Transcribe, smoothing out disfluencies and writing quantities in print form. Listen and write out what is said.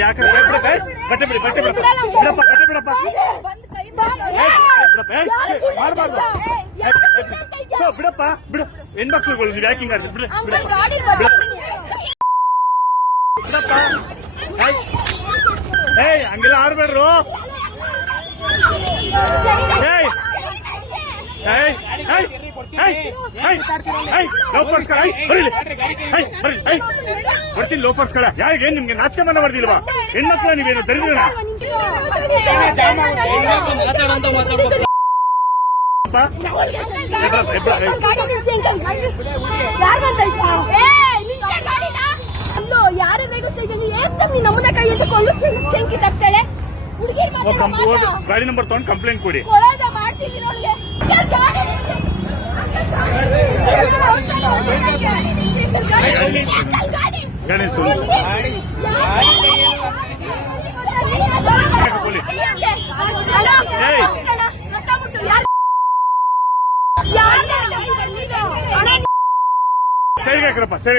ಯಾಕೆ ಬಟ್ಟೆ ಬಿಡಿ ಬಟ್ಟೆ ಬಿಡಪ್ಪ ಬಿಡಪ್ಪ ಬಟ್ಟೆ ಬಿಡಪ್ಪ ಬಿಡಪ್ಪ ಬಿಡು ಹೆಣ್ಮಕ್ಳುಗಳು ನೀವು ಯಾಕೆ ಹಿಂಗಾಡ್ತೀವಿ ಬಿಡಪ್ಪ ಏಯ್ ಹಂಗೆಲ್ಲ ಆಡ್ಬೇಡ್ರು ಬರ್ತೀನಿ ಲೋಫರ್ಸ್ ಕಳ ಯಾರಿಗೆ ನಿಮ್ಗೆ ನಾಚಿಕೆ ಮನ ಬರ್ದಿಲ್ವಾ ಹೆಣ್ಮಕ್ಳ ನೀವೇನು ದರಿದ್ರಣ ಯಾರೇ ನಮ್ಮನ್ನ ಕೈ ಎತ್ಕೊಂಡು ಚೆಂಕಿ ತಪ್ತಾಳೆ ಗಾಡಿ ನಂಬರ್ ತಗೊಂಡು ಕಂಪ್ಲೇಂಟ್ ಕೊಡಿ ಗಣೇಶ್ ಸರಿ ಹಾಕ್ರಪ್ಪ ಸರಿ